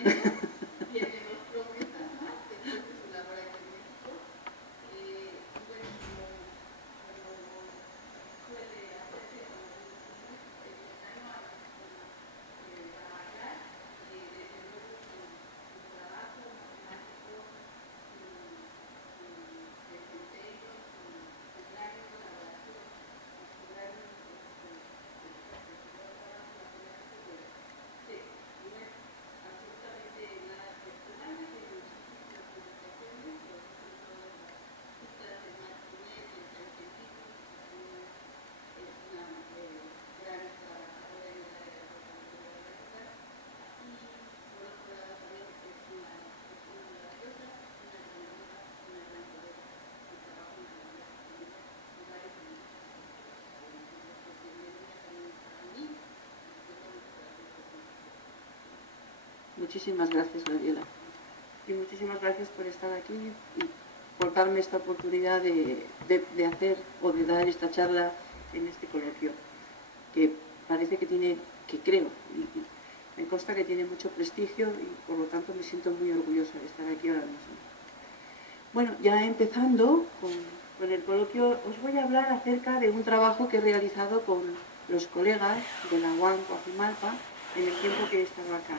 tiene dos promesas más después de su labor aquí en México. Bueno, como suele hacerse con los niños, el año a para hablar, desde luego su trabajo matemático, su desempeño, su gran colaboración, su gran Muchísimas gracias, Gabriela. Y muchísimas gracias por estar aquí y por darme esta oportunidad de hacer o de dar esta charla en este coloquio, que parece que tiene, que creo, y me consta que tiene mucho prestigio y por lo tanto me siento muy orgullosa de estar aquí ahora mismo. Bueno, ya empezando con el coloquio, os voy a hablar acerca de un trabajo que he realizado con los colegas de la UAM Coajimalpa en el tiempo que he estado acá,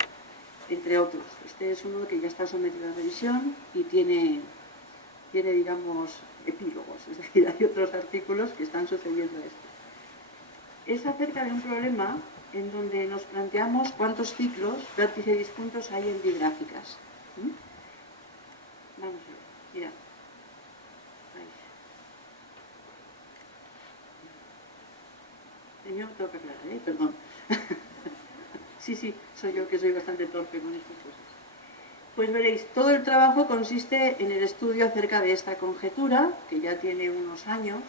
entre otros. Este es uno que ya está sometido a revisión y tiene digamos, epílogos, es decir, hay otros artículos que están sucediendo a esto. Es acerca de un problema en donde nos planteamos cuántos ciclos vértice disjuntos hay en digráficas. Vamos a ver, mira. Yo tengo que aclarar, perdón. Sí, soy yo que soy bastante torpe con estas cosas. Pues veréis, todo el trabajo consiste en el estudio acerca de esta conjetura, que ya tiene unos años,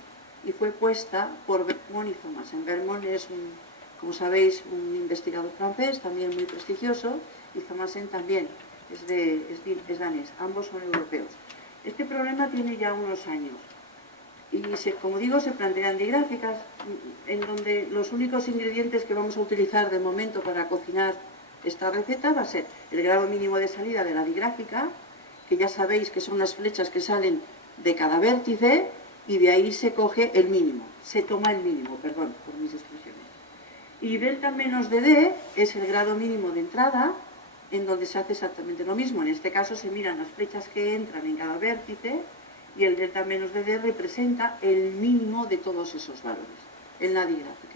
y fue puesta por Vermont y Thomasen. Vermont es, como sabéis, un investigador francés, también muy prestigioso, y Thomasen también es danés, ambos son europeos. Este problema tiene ya unos años, y como digo, se plantean digráficas, en donde los únicos ingredientes que vamos a utilizar de momento para cocinar esta receta va a ser el grado mínimo de salida de la digráfica, que ya sabéis que son las flechas que salen de cada vértice, y de ahí se coge el mínimo, se toma el mínimo, perdón por mis expresiones. Y delta menos de D es el grado mínimo de entrada, en donde se hace exactamente lo mismo. En este caso se miran las flechas que entran en cada vértice, y el delta menos de D representa el mínimo de todos esos valores en la digráfica.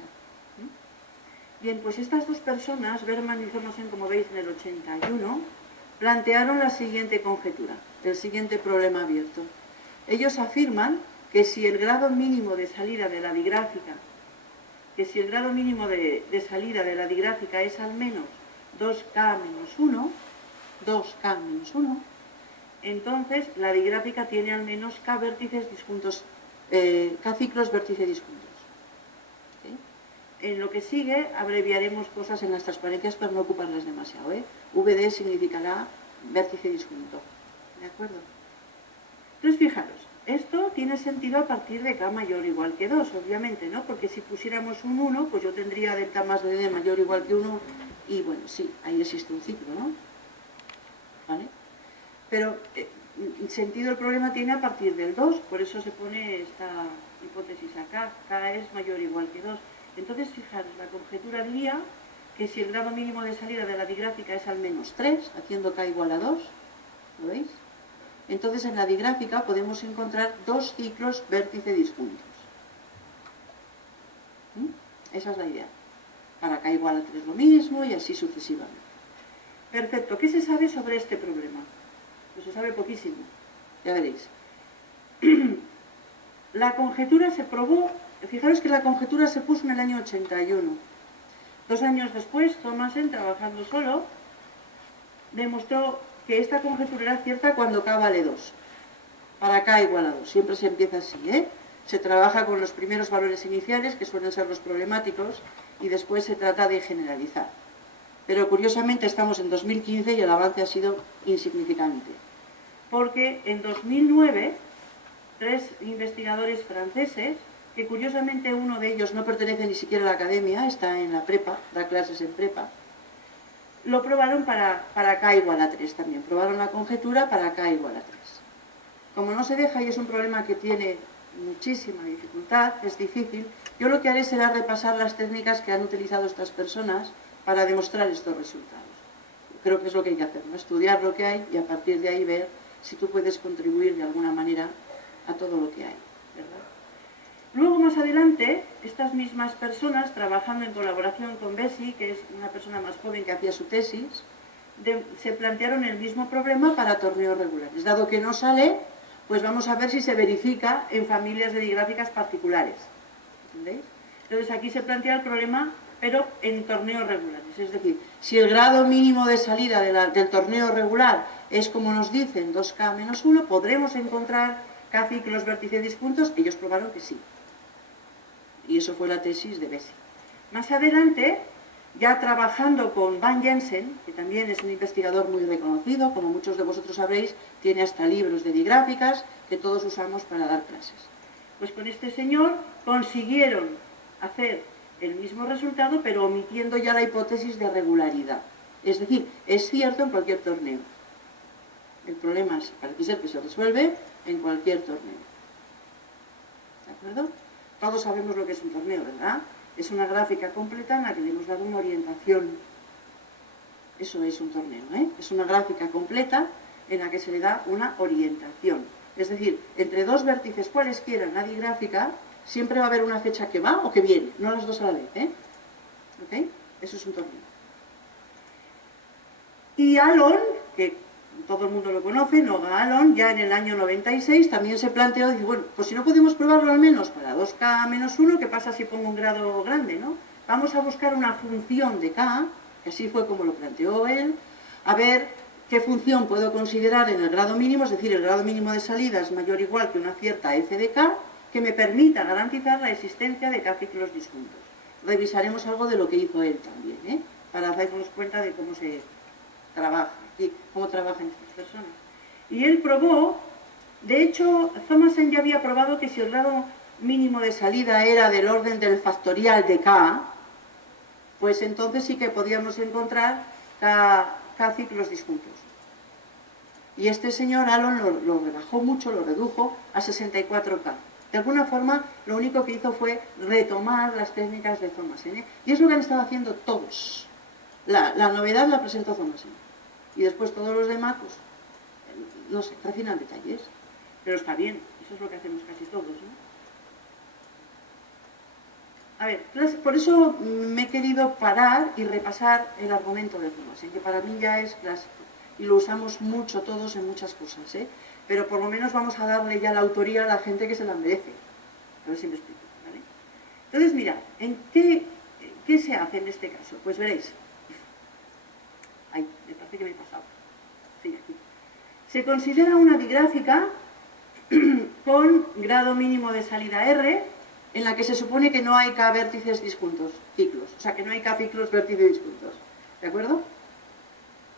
Bien, pues estas dos personas, Berman y Thomasen, como veis en el 81, plantearon la siguiente conjetura, el siguiente problema abierto. Ellos afirman que si el grado mínimo de salida de la digráfica, es al menos 2K menos 1, entonces la digráfica tiene al menos K vértices disjuntos, K ciclos vértice disjuntos. En lo que sigue abreviaremos cosas en las transparencias para no ocuparlas demasiado. VD significará vértice disjunto. ¿De acuerdo? Entonces, fijaros, esto tiene sentido a partir de K mayor o igual que 2, obviamente, ¿no? Porque si pusiéramos un 1, pues yo tendría delta más de D mayor o igual que 1, y bueno, sí, ahí existe un ciclo, ¿no? ¿Vale? Pero el sentido del problema tiene a partir del 2, por eso se pone esta hipótesis acá. K es mayor o igual que 2. Entonces, fijaros, la conjetura diría que si el grado mínimo de salida de la digráfica es al menos 3, haciendo K igual a 2, ¿lo veis? Entonces, en la digráfica podemos encontrar dos ciclos vértice disjuntos. Esa es la idea. Para K igual a 3 lo mismo y así sucesivamente. Perfecto. ¿Qué se sabe sobre este problema? Pues se sabe poquísimo. Ya veréis. La conjetura se probó. Fijaros que la conjetura se puso en el año 81. 2 años después, Thomasen, trabajando solo, demostró que esta conjetura era cierta cuando K vale 2. Para K igual a 2. Siempre se empieza así, Se trabaja con los primeros valores iniciales, que suelen ser los problemáticos, y después se trata de generalizar. Pero curiosamente estamos en 2015 y el avance ha sido insignificante. Porque en 2009, 3 investigadores franceses, que curiosamente uno de ellos no pertenece ni siquiera a la academia, está en la prepa, da clases en prepa, lo probaron para K igual a 3 también. Probaron la conjetura para K igual a 3. Como no se deja y es un problema que tiene muchísima dificultad, es difícil, yo lo que haré será repasar las técnicas que han utilizado estas personas para demostrar estos resultados. Creo que es lo que hay que hacer, ¿no? Estudiar lo que hay y a partir de ahí ver si tú puedes contribuir de alguna manera a todo lo que hay, ¿verdad? Luego, más adelante, estas mismas personas, trabajando en colaboración con Bessie, que es una persona más joven que hacía su tesis, se plantearon el mismo problema para torneos regulares. Dado que no sale, pues vamos a ver si se verifica en familias de digráficas particulares. ¿Entendéis? Entonces aquí se plantea el problema, pero en torneos regulares. Es decir, si el grado mínimo de salida del torneo regular es, como nos dicen, 2K menos 1, podremos encontrar K ciclos vértice disjuntos. Ellos probaron que sí. Y eso fue la tesis de Bessie. Más adelante, ya trabajando con Van Jensen, que también es un investigador muy reconocido, como muchos de vosotros sabréis, tiene hasta libros de digráficas que todos usamos para dar clases. Pues con este señor consiguieron hacer el mismo resultado, pero omitiendo ya la hipótesis de regularidad. Es decir, es cierto en cualquier torneo. El problema parece ser que se resuelve en cualquier torneo. ¿De acuerdo? Todos sabemos lo que es un torneo, ¿verdad? Es una gráfica completa en la que le hemos dado una orientación. Eso es un torneo, ¿eh? Es una gráfica completa en la que se le da una orientación. Es decir, entre dos vértices cualesquiera en la digráfica, siempre va a haber una fecha que va o que viene, no las dos a la vez, ¿eh? ¿Ok? Eso es un torneo. Y Alon, que todo el mundo lo conoce, Noga Alon, ya en el año 96 también se planteó, dice, bueno, pues si no podemos probarlo al menos para 2K menos 1, ¿qué pasa si pongo un grado grande, no? Vamos a buscar una función de K, que así fue como lo planteó él, a ver qué función puedo considerar en el grado mínimo, es decir, el grado mínimo de salida es mayor o igual que una cierta f de K, que me permita garantizar la existencia de K ciclos disjuntos. Revisaremos algo de lo que hizo él también, ¿eh? Para darnos cuenta de cómo se trabaja aquí, cómo trabajan estas personas. Y él probó, de hecho, Thomason ya había probado que si el grado mínimo de salida era del orden del factorial de K, pues entonces sí que podíamos encontrar K ciclos disjuntos. Y este señor Alon lo rebajó mucho, lo redujo a 64K. De alguna forma, lo único que hizo fue retomar las técnicas de Thomason, ¿eh? Y es lo que han estado haciendo todos. La novedad la presentó Thomason. Y después todos los demás, pues, no sé, refinan detalles. Pero está bien, eso es lo que hacemos casi todos, ¿no? A ver, por eso me he querido parar y repasar el argumento de Thomason, que para mí ya es clásico. Y lo usamos mucho todos en muchas cosas, ¿eh? Pero por lo menos vamos a darle ya la autoría a la gente que se la merece. A ver si me explico, ¿vale? Entonces, mira, ¿en qué se hace en este caso? Pues veréis. Ay, me parece que me he pasado. Sí, aquí. Se considera una digráfica con grado mínimo de salida R, en la que se supone que no hay K vértices disjuntos, ciclos. O sea, que no hay K ciclos vértices disjuntos. ¿De acuerdo?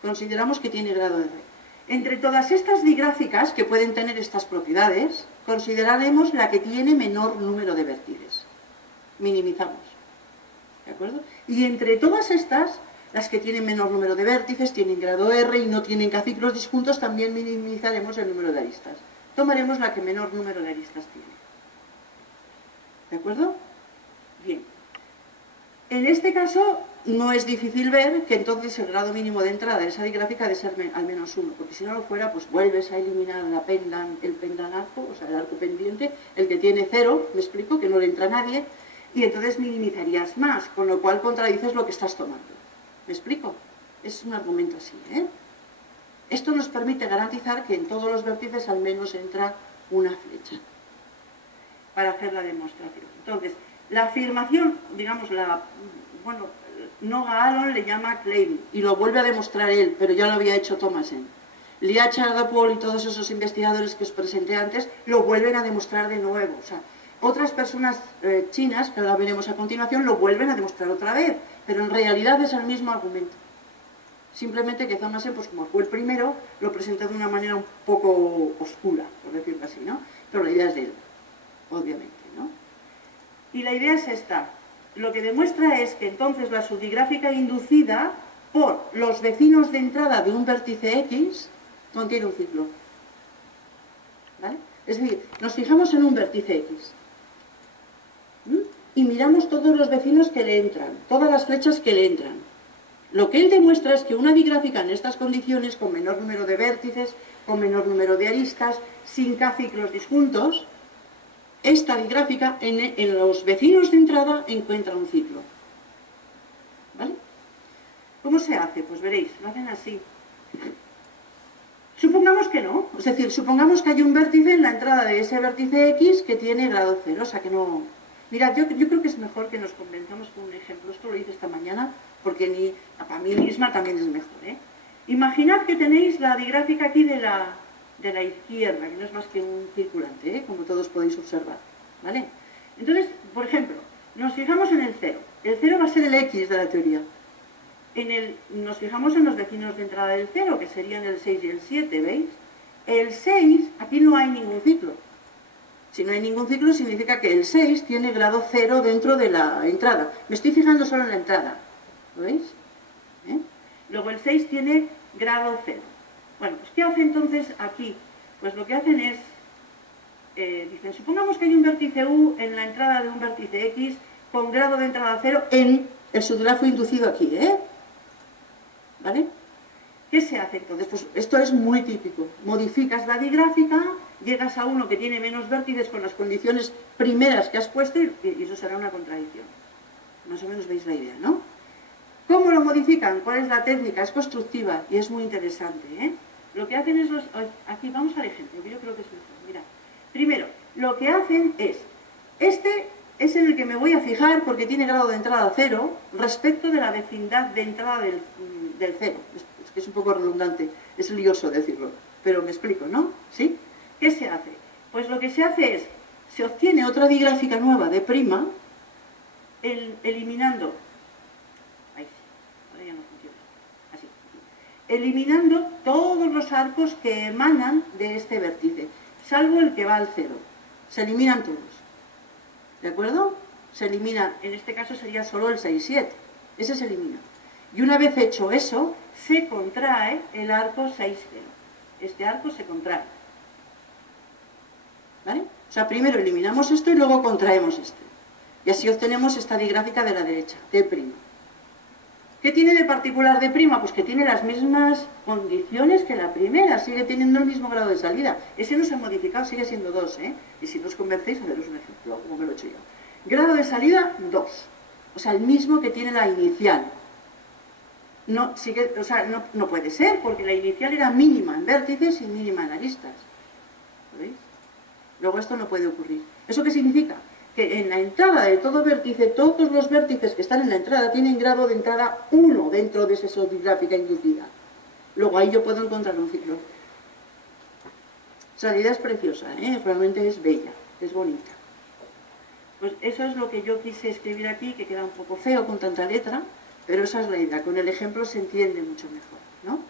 Consideramos que tiene grado R. Entre todas estas digráficas que pueden tener estas propiedades, consideraremos la que tiene menor número de vértices. Minimizamos. ¿De acuerdo? Y entre todas estas, las que tienen menor número de vértices, tienen grado R y no tienen K ciclos disjuntos, también minimizaremos el número de aristas. Tomaremos la que menor número de aristas tiene. ¿De acuerdo? Bien. En este caso, no es difícil ver que entonces el grado mínimo de entrada de esa digráfica ha de ser al menos 1, porque si no lo fuera, pues vuelves a eliminar el pendanarco, o sea, el arco pendiente, el que tiene 0, me explico, que no le entra a nadie, y entonces minimizarías más, con lo cual contradices lo que estás tomando. ¿Me explico? Es un argumento así, ¿eh? Esto nos permite garantizar que en todos los vértices al menos entra una flecha para hacer la demostración. Entonces, la afirmación, digamos, Noga Alon le llama claim y lo vuelve a demostrar él, pero ya lo había hecho Thomason. Lia Chardapol y todos esos investigadores que os presenté antes lo vuelven a demostrar de nuevo. O sea, otras personas chinas, que ahora veremos a continuación, lo vuelven a demostrar otra vez, pero en realidad es el mismo argumento. Simplemente que Thomason, pues como fue el primero, lo presenta de una manera un poco oscura, por decirlo así, ¿no? Pero la idea es de él, obviamente, ¿no? Y la idea es esta. Lo que demuestra es que entonces la subdigráfica inducida por los vecinos de entrada de un vértice X contiene un ciclo. ¿Vale? Es decir, nos fijamos en un vértice X y miramos todos los vecinos que le entran, todas las flechas que le entran. Lo que él demuestra es que una digráfica en estas condiciones, con menor número de vértices, con menor número de aristas, sin K ciclos disjuntos, esta digráfica en los vecinos de entrada encuentra un ciclo. ¿Vale? ¿Cómo se hace? Pues veréis, lo hacen así. Supongamos que no, es decir, supongamos que hay un vértice en la entrada de ese vértice X que tiene grado 0, o sea que no... Mirad, yo creo que es mejor que nos convenzamos con un ejemplo, esto lo hice esta mañana, porque para mí misma también es mejor, ¿eh? Imaginad que tenéis la digráfica aquí de la izquierda, que no es más que un circulante, ¿eh? Como todos podéis observar, ¿vale? Entonces, por ejemplo, nos fijamos en el 0. El 0 va a ser el X de la teoría. Nos fijamos en los vecinos de entrada del 0, que serían el 6 y el 7, ¿veis? El 6, aquí no hay ningún ciclo. Si no hay ningún ciclo, significa que el 6 tiene grado 0 dentro de la entrada. Me estoy fijando solo en la entrada, ¿lo veis? ¿Eh? Luego el 6 tiene grado 0. Bueno, pues ¿qué hace entonces aquí? Pues lo que hacen es, dicen, supongamos que hay un vértice U en la entrada de un vértice X con grado de entrada 0 en el subgrafo inducido aquí, ¿eh? ¿Vale? ¿Qué se hace entonces? Pues esto es muy típico. Modificas la digráfica, llegas a uno que tiene menos vértices con las condiciones primeras que has puesto y eso será una contradicción. Más o menos veis la idea, ¿no? ¿Cómo lo modifican? ¿Cuál es la técnica? Es constructiva y es muy interesante, ¿eh? Lo que hacen es aquí vamos al ejemplo, que yo creo que es mejor. Mirad. Primero, lo que hacen es, este es en el que me voy a fijar porque tiene grado de entrada 0 respecto de la vecindad de entrada del 0. Es que es un poco redundante, es lioso decirlo, pero me explico, ¿no? ¿Sí? ¿Qué se hace? Pues lo que se hace es, se obtiene otra digráfica nueva de prima, eliminando, ahí sí, ahora ya no funciona, así, eliminando todos los arcos que emanan de este vértice, salvo el que va al 0. Se eliminan todos. ¿De acuerdo? Se elimina, en este caso sería solo el 6, 7. Ese se elimina. Y una vez hecho eso, se contrae el arco 6, 0. Este arco se contrae. ¿Vale? O sea, primero eliminamos esto y luego contraemos este. Y así obtenemos esta digráfica de la derecha, D'. ¿Qué tiene de particular D'? Pues que tiene las mismas condiciones que la primera, sigue teniendo el mismo grado de salida. Ese no se ha modificado, sigue siendo 2, ¿eh? Y si no os convencéis, haceros un ejemplo, como me lo he hecho yo. Grado de salida, 2. O sea, el mismo que tiene la inicial. No, no puede ser, porque la inicial era mínima en vértices y mínima en aristas. ¿Lo veis? Luego esto no puede ocurrir. ¿Eso qué significa? Que en la entrada de todo vértice, todos los vértices que están en la entrada tienen grado de entrada 1 dentro de esa subdigráfica inducida. Luego ahí yo puedo encontrar un ciclo. O sea, la idea es preciosa, ¿eh? Realmente es bella, es bonita. Pues eso es lo que yo quise escribir aquí, que queda un poco feo con tanta letra, pero esa es la idea. Con el ejemplo se entiende mucho mejor, ¿no?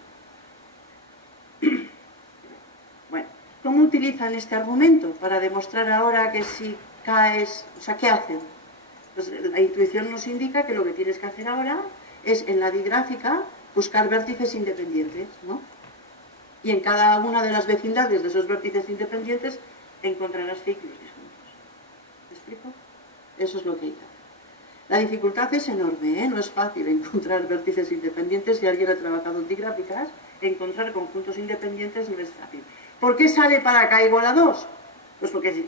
Bueno, ¿cómo utilizan este argumento? Para demostrar ahora que si K es... O sea, ¿qué hacen? Pues la intuición nos indica que lo que tienes que hacer ahora es, en la digráfica, buscar vértices independientes, ¿no? Y en cada una de las vecindades de esos vértices independientes encontrarás ciclos disjuntos. ¿Me explico? Eso es lo que hay que hacer. La dificultad es enorme, ¿eh? No es fácil encontrar vértices independientes. Si alguien ha trabajado en digráficas, encontrar conjuntos independientes no es fácil. ¿Por qué sale para K igual a 2? Pues porque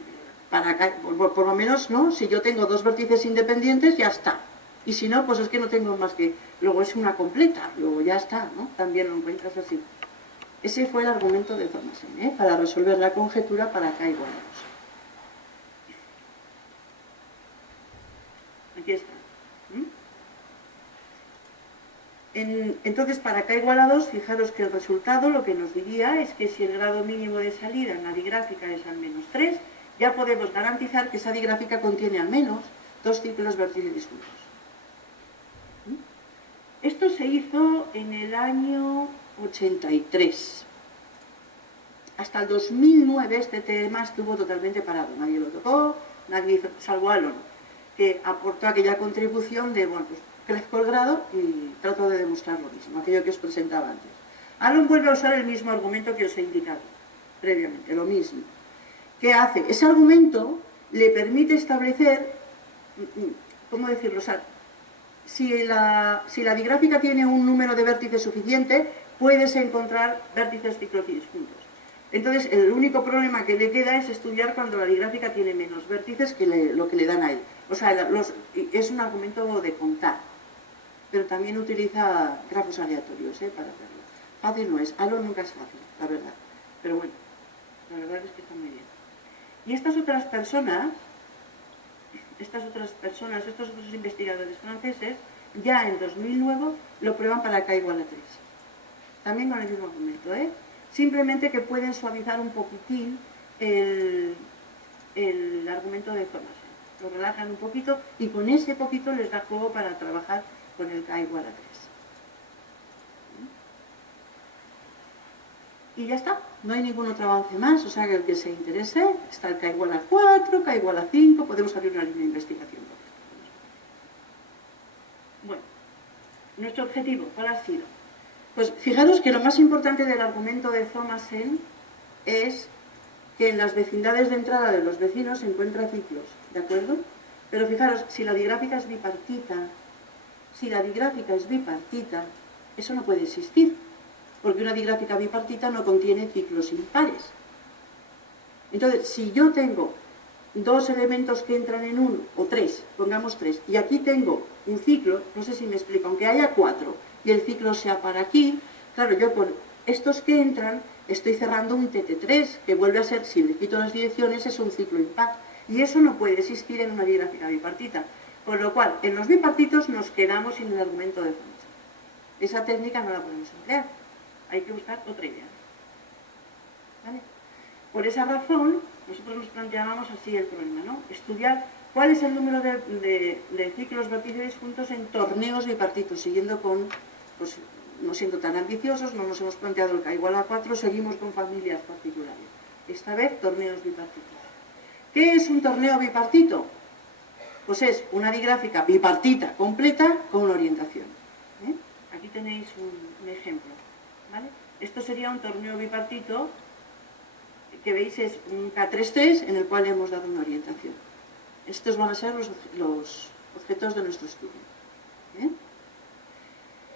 para K, por lo menos, ¿no? Si yo tengo dos vértices independientes, ya está. Y si no, pues es que no tengo más que... Luego es una completa, luego ya está, ¿no? También lo encuentras así. Ese fue el argumento de Thomason, ¿eh? Para resolver la conjetura para K igual a 2. Aquí está. Entonces, para K igual a 2, fijaros que el resultado lo que nos diría es que si el grado mínimo de salida en la digráfica es al menos 3, ya podemos garantizar que esa digráfica contiene al menos 2 ciclos vértices disjuntos. Esto se hizo en el año 83. Hasta el 2009 este tema estuvo totalmente parado. Nadie lo tocó, nadie hizo, salvo Alon, que aportó aquella contribución de, bueno, pues crezco el grado y trato de demostrar lo mismo, aquello que os presentaba antes. Alon vuelve a usar el mismo argumento que os he indicado previamente, lo mismo. ¿Qué hace? Ese argumento le permite establecer, ¿cómo decirlo? O sea, si la digráfica tiene un número de vértices suficiente, puedes encontrar vértices ciclodisjuntos. Entonces, el único problema que le queda es estudiar cuando la digráfica tiene menos vértices que lo que le dan a él. O sea, es un argumento de contar, pero también utiliza grafos aleatorios para hacerlo. Fácil no es, Alon nunca es fácil, la verdad. Pero bueno, la verdad es que está muy bien. Y estas otras personas, estos otros investigadores franceses, ya en 2009 lo prueban para K igual a 3. También con el mismo argumento, simplemente que pueden suavizar un poquitín el argumento de información. Lo relajan un poquito y con ese poquito les da juego para trabajar con el K igual a 3. Y ya está, no hay ningún otro avance más, o sea que el que se interese, está el K igual a 4, K igual a 5, podemos abrir una línea de investigación. Bueno, nuestro objetivo, ¿cuál ha sido? Pues fijaros que lo más importante del argumento de Thomasen es que en las vecindades de entrada de los vecinos se encuentran ciclos, ¿de acuerdo? Pero fijaros, si la digráfica es bipartita, eso no puede existir, porque una digráfica bipartita no contiene ciclos impares. Entonces, si yo tengo dos elementos que entran en uno, o tres, pongamos tres, y aquí tengo un ciclo, no sé si me explico, aunque haya 4 y el ciclo sea para aquí, claro, yo con estos que entran estoy cerrando un TT3, que vuelve a ser, si le quito las direcciones, es un ciclo impar, y eso no puede existir en una digráfica bipartita, con lo cual, en los bipartitos nos quedamos sin el argumento de Thomasen. Esa técnica no la podemos emplear, hay que buscar otra idea. ¿Vale? Por esa razón, nosotros nos planteábamos así el problema, ¿no? Estudiar cuál es el número de ciclos vértices juntos en torneos bipartitos, siguiendo con, pues, no siendo tan ambiciosos, no nos hemos planteado el K igual a 4, seguimos con familias particulares. Esta vez, torneos bipartitos. ¿Qué es un torneo bipartito? Pues es una digráfica bipartita completa con una orientación. Aquí tenéis un ejemplo. ¿Vale? Esto sería un torneo bipartito que veis es un K3-3 en el cual hemos dado una orientación. Estos van a ser los objetos de nuestro estudio.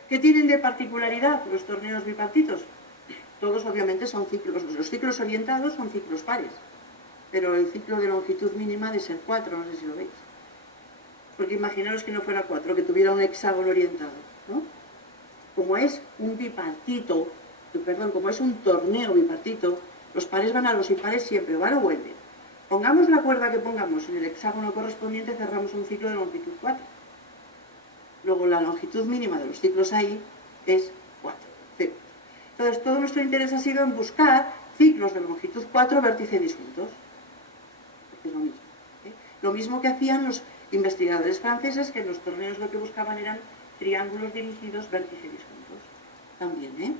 ¿Qué tienen de particularidad los torneos bipartitos? Todos obviamente son ciclos, los ciclos orientados son ciclos pares, pero el ciclo de longitud mínima de ser 4, no sé si lo veis. Porque imaginaros que no fuera 4, que tuviera un hexágono orientado, ¿no? Como es un bipartito, como es un torneo bipartito, los pares van a los impares siempre, van o vuelven. Pongamos la cuerda que pongamos en el hexágono correspondiente, cerramos un ciclo de longitud 4. Luego la longitud mínima de los ciclos ahí es 4. Entonces todo nuestro interés ha sido en buscar ciclos de longitud 4 vértice disjuntos. Porque es lo mismo. Lo mismo que hacían los investigadores franceses, que en los torneos lo que buscaban eran triángulos dirigidos vértice disjuntos. También,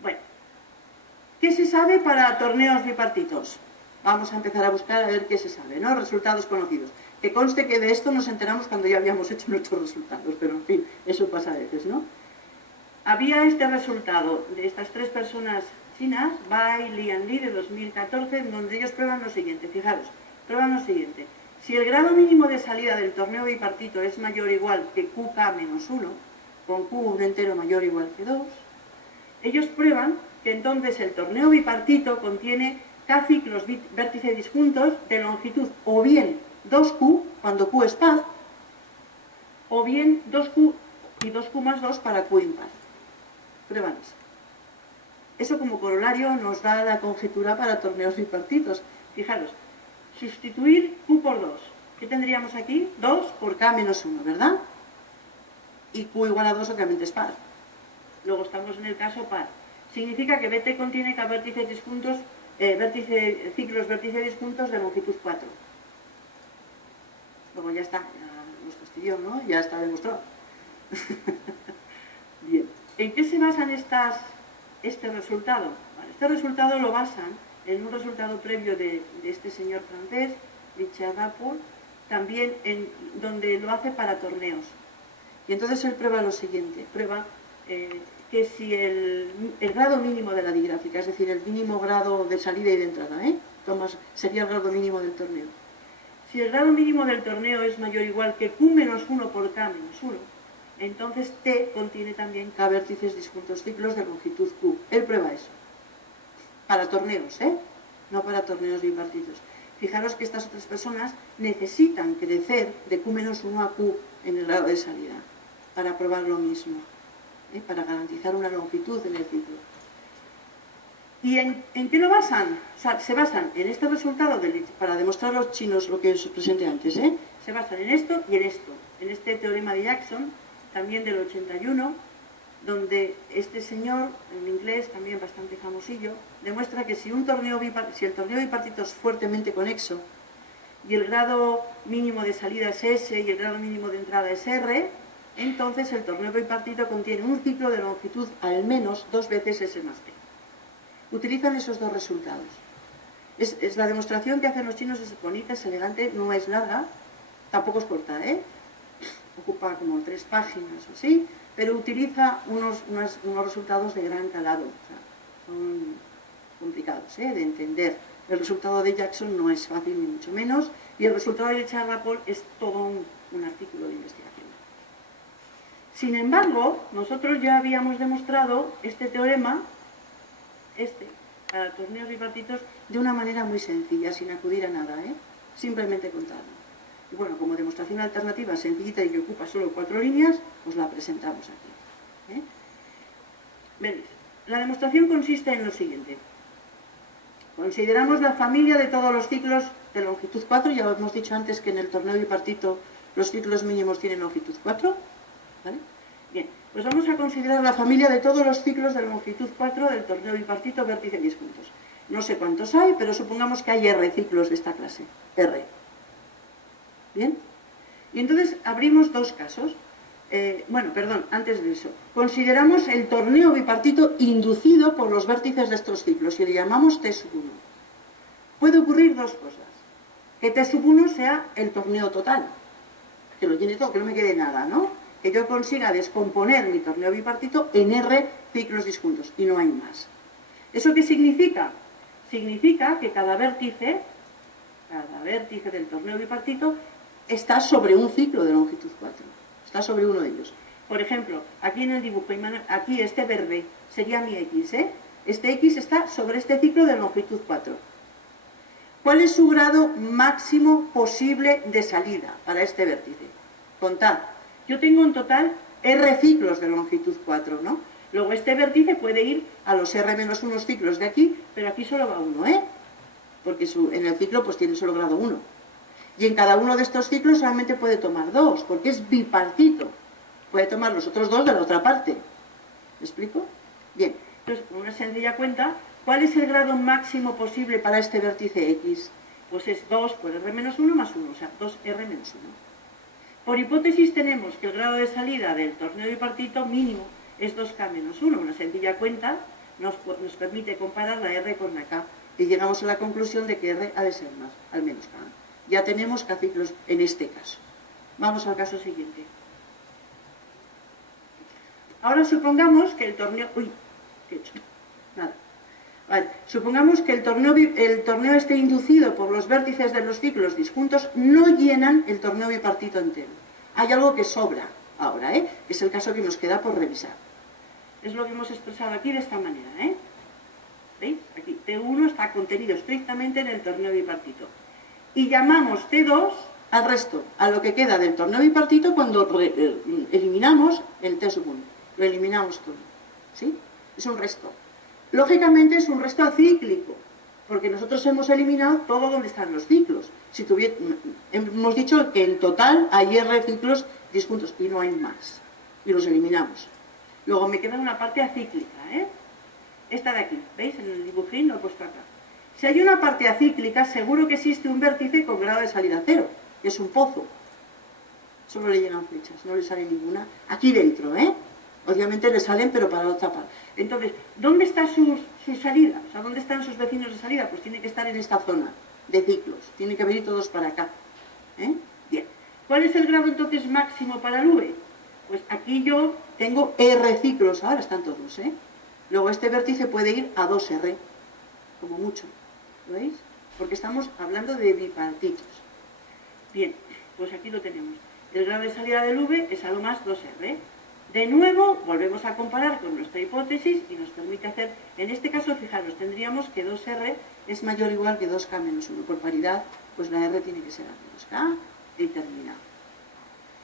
Bueno, ¿qué se sabe para torneos bipartitos? Vamos a empezar a buscar a ver qué se sabe, ¿no? Resultados conocidos. Que conste que de esto nos enteramos cuando ya habíamos hecho nuestros resultados, pero en fin, eso pasa a veces, ¿no? Había este resultado de estas 3 personas chinas, Bai, Lian Li, de 2014, en donde ellos prueban lo siguiente, fijaros, prueban lo siguiente. Si el grado mínimo de salida del torneo bipartito es mayor o igual que QK menos 1, con Q un entero mayor o igual que 2, ellos prueban que entonces el torneo bipartito contiene K ciclos vértice disjuntos de longitud o bien 2Q, cuando Q es par, o bien 2Q y 2Q más 2 para Q impar. Prueban eso. Eso como corolario nos da la conjetura para torneos bipartitos. Fijaros, sustituir Q por 2. ¿Qué tendríamos aquí? 2 por K menos 1, ¿verdad? Y Q igual a 2 obviamente es par. Luego estamos en el caso par. Significa que BT contiene K vértices disjuntos, ciclos vértice disjuntos de longitud 4. Luego ya está, ya nos fastidió, ¿no? Ya está demostrado. Bien. ¿En qué se basan este resultado? Vale, este resultado lo basan en un resultado previo de este señor francés, Richard Rapport, también donde lo hace para torneos. Y entonces él prueba lo siguiente, prueba que si el grado mínimo de la digráfica, es decir, el mínimo grado de salida y de entrada, sería el grado mínimo del torneo. Si el grado mínimo del torneo es mayor o igual que Q menos 1 por K menos 1, entonces T contiene también K vértices disjuntos ciclos de longitud Q. Él prueba eso. Para torneos, no para torneos bipartitos. Fijaros que estas otras personas necesitan crecer de Q menos 1 a Q en el grado de salida para probar lo mismo, para garantizar una longitud en el ciclo. ¿Y en qué lo basan? O sea, se basan en este resultado, para demostrar a los chinos lo que os presenté antes, se basan en esto y en esto, en este teorema de Jackson, también del 81, donde este señor, en inglés también bastante famosillo, demuestra que si el torneo bipartito es fuertemente conexo y el grado mínimo de salida es S y el grado mínimo de entrada es R, entonces el torneo bipartito contiene un ciclo de longitud al menos 2 veces S más T. Utilizan esos dos resultados. Es la demostración que hacen los chinos, es bonita, es elegante, no es larga, tampoco es corta, ocupa como 3 páginas o así, pero utiliza unos resultados de gran calado, o sea, son complicados de entender. El resultado de Jackson no es fácil ni mucho menos, y el resultado de Charles-Paul es todo un artículo de investigación. Sin embargo, nosotros ya habíamos demostrado este teorema, para torneos bipartitos, de una manera muy sencilla, sin acudir a nada, simplemente contarlo. Y bueno, como demostración alternativa sencillita y que ocupa solo 4 líneas, os la presentamos aquí. Veréis, la demostración consiste en lo siguiente. Consideramos la familia de todos los ciclos de longitud 4, ya hemos dicho antes que en el torneo bipartito los ciclos mínimos tienen longitud 4, ¿vale? Bien, pues vamos a considerar la familia de todos los ciclos de longitud 4 del torneo bipartito vértice disjuntos. No sé cuántos hay, pero supongamos que hay R ciclos de esta clase, R. ¿Bien? Y entonces abrimos 2 casos. Antes de eso. Consideramos el torneo bipartito inducido por los vértices de estos ciclos y le llamamos T sub 1. Puede ocurrir 2 cosas. Que T sub 1 sea el torneo total, que lo llene todo, que no me quede nada, ¿no? Que yo consiga descomponer mi torneo bipartito en R ciclos disjuntos y no hay más. ¿Eso qué significa? Significa que cada vértice del torneo bipartito está sobre un ciclo de longitud 4. Está sobre uno de ellos. Por ejemplo, aquí en el dibujo, aquí este verde sería mi X, Este X está sobre este ciclo de longitud 4. ¿Cuál es su grado máximo posible de salida para este vértice? Contad. Yo tengo en total R ciclos de longitud 4, ¿no? Luego este vértice puede ir a los R menos unos ciclos de aquí, pero aquí solo va uno, Porque en el ciclo pues tiene solo grado 1. Y en cada uno de estos ciclos solamente puede tomar 2, porque es bipartito. Puede tomar los otros 2 de la otra parte. ¿Me explico? Bien, entonces con una sencilla cuenta, ¿cuál es el grado máximo posible para este vértice X? Pues es 2 por R menos 1 más 1, o sea, 2R menos 1. Por hipótesis tenemos que el grado de salida del torneo bipartito mínimo es 2K menos 1. Una sencilla cuenta nos permite comparar la R con la K y llegamos a la conclusión de que R ha de ser más, al menos K. Ya tenemos K ciclos en este caso. Vamos al caso siguiente. Ahora supongamos que el torneo... Uy, ¿qué he hecho? Nada. Vale. Supongamos que el torneo esté inducido por los vértices de los ciclos disjuntos, no llenan el torneo bipartito entero. Hay algo que sobra ahora, que es el caso que nos queda por revisar. Es lo que hemos expresado aquí de esta manera, ¿Veis? Aquí T1 está contenido estrictamente en el torneo bipartito. Y llamamos T2 al resto, a lo que queda del torneo bipartito cuando eliminamos el T sub 1. Lo eliminamos todo, ¿sí? Es un resto. Lógicamente es un resto acíclico, porque nosotros hemos eliminado todo donde están los ciclos. Hemos dicho que en total hay R ciclos disjuntos y no hay más. Y los eliminamos. Luego me queda una parte acíclica, Esta de aquí, ¿veis? En el dibujín lo he puesto acá. Si hay una parte acíclica, seguro que existe un vértice con grado de salida 0, que es un pozo. Solo le llegan flechas, no le sale ninguna. Aquí dentro, Obviamente le salen, pero para la otra parte. Entonces, ¿dónde está su salida? O sea, ¿dónde están sus vecinos de salida? Pues tiene que estar en esta zona de ciclos. Tienen que venir todos para acá. ¿Cuál es el grado entonces máximo para el V? Pues aquí yo tengo R ciclos, ahora están todos, ¿eh? Luego este vértice puede ir a 2R, como mucho, ¿lo veis? Porque estamos hablando de bipartitos. Bien, pues aquí lo tenemos. El grado de salida del V es a lo más 2R. De nuevo, volvemos a comparar con nuestra hipótesis y nos permite hacer, en este caso, fijaros, tendríamos que 2R es mayor o igual que 2K menos 1. Por paridad, pues la R tiene que ser a menos K y terminado.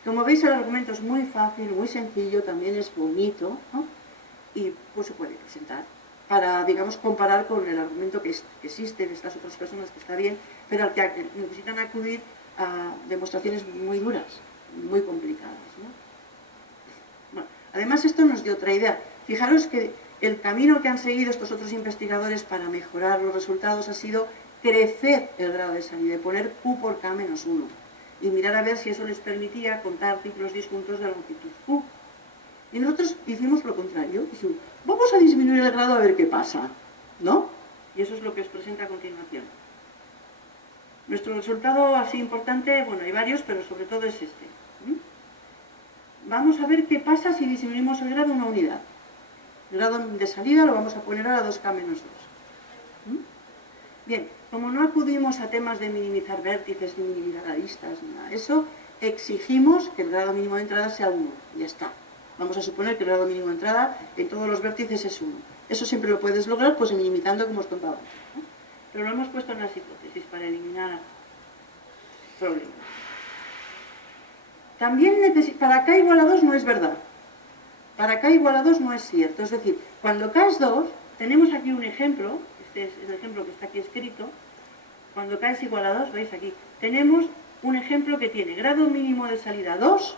Como veis, el argumento es muy fácil, muy sencillo, también es bonito, ¿no? Y pues se puede presentar para, digamos, comparar con el argumento que existe de estas otras personas, que está bien, pero al que necesitan acudir a demostraciones muy duras, muy complicadas, ¿no? Bueno, además, esto nos dio otra idea. Fijaros que el camino que han seguido estos otros investigadores para mejorar los resultados ha sido crecer el grado de salida y poner Q por K menos 1 y mirar a ver si eso les permitía contar ciclos disjuntos de longitud Q. Y nosotros hicimos lo contrario, dijimos, vamos a disminuir el grado a ver qué pasa, ¿no? Y eso es lo que os presenta a continuación. Nuestro resultado así importante, bueno, hay varios, pero sobre todo es este. Vamos a ver qué pasa si disminuimos el grado una unidad. El grado de salida lo vamos a poner ahora a 2K menos 2. Bien, como no acudimos a temas de minimizar vértices, ni minimizar aristas, ni nada de eso, exigimos que el grado mínimo de entrada sea 1. Ya está. Vamos a suponer que el grado mínimo de entrada en todos los vértices es 1. Eso siempre lo puedes lograr pues minimizando como os contaba antes, ¿no? Pero lo hemos puesto en las hipótesis para eliminar problemas. También para K igual a 2 no es verdad. Para K igual a 2 no es cierto. Es decir, cuando K es 2, tenemos aquí un ejemplo, este es el ejemplo que está aquí escrito, cuando K es igual a 2, veis aquí, tenemos un ejemplo que tiene grado mínimo de salida 2,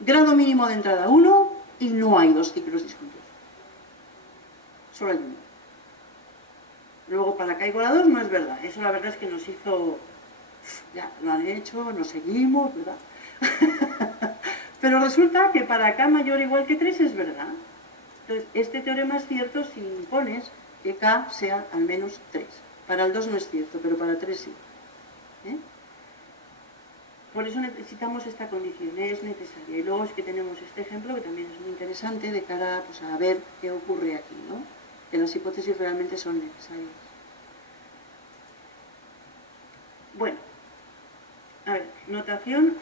grado mínimo de entrada 1 y no hay dos ciclos disjuntos. Solo hay uno. Luego para K igual a 2 no es verdad. Eso la verdad es que nos hizo... Ya, lo han hecho, nos seguimos, ¿verdad? Pero resulta que para K mayor o igual que 3 es verdad. Entonces, este teorema es cierto si impones que K sea al menos 3. Para el 2 no es cierto, pero para el 3 sí. ¿Eh? Por eso necesitamos esta condición, es necesaria. Y luego es que tenemos este ejemplo que también es muy interesante de cara pues, a ver qué ocurre aquí, ¿no? Que las hipótesis realmente son necesarias. Bueno, a ver, notación,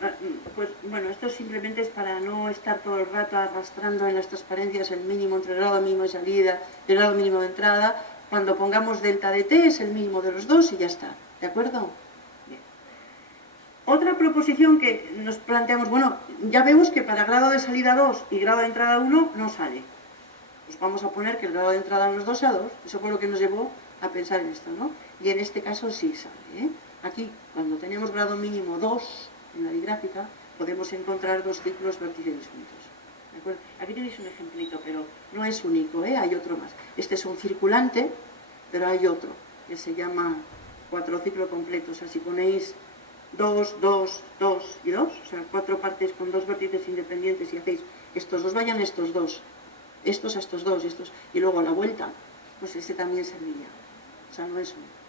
pues bueno, esto simplemente es para no estar todo el rato arrastrando en las transparencias el mínimo entre el grado mínimo de salida y el grado mínimo de entrada. Cuando pongamos delta de t es el mínimo de los dos y ya está, ¿de acuerdo? Bien. Otra proposición que nos planteamos, bueno, ya vemos que para grado de salida 2 y grado de entrada 1 no sale. Pues vamos a poner que el grado de entrada no es 2 a 2, eso fue lo que nos llevó a pensar en esto, ¿no? Y en este caso sí sale, ¿eh? Aquí, cuando tenemos grado mínimo 2 en la digráfica, podemos encontrar dos ciclos vértices disjuntos. ¿De acuerdo? Aquí tenéis un ejemplito, pero no es único, ¿eh? Hay otro más. Este es un circulante, pero hay otro, que se llama cuatro ciclo completo. O sea, si ponéis 2, 2, 2 y 2, o sea, 4 partes con dos vértices independientes y hacéis estos dos vayan estos dos, estos a estos dos, estos, y luego a la vuelta, pues este también serviría. O sea, no es único.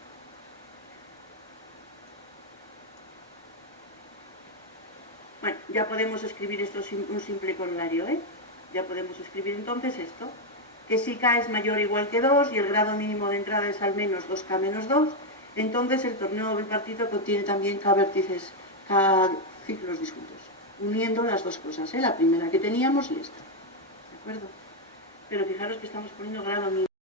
Bueno, ya podemos escribir esto un simple corolario, ¿eh? Ya podemos escribir entonces esto, que si K es mayor o igual que 2 y el grado mínimo de entrada es al menos 2K menos 2, entonces el torneo bipartito contiene también K vértices, K ciclos disjuntos, uniendo las dos cosas, ¿eh? La primera que teníamos y esta, ¿de acuerdo? Pero fijaros que estamos poniendo grado mínimo.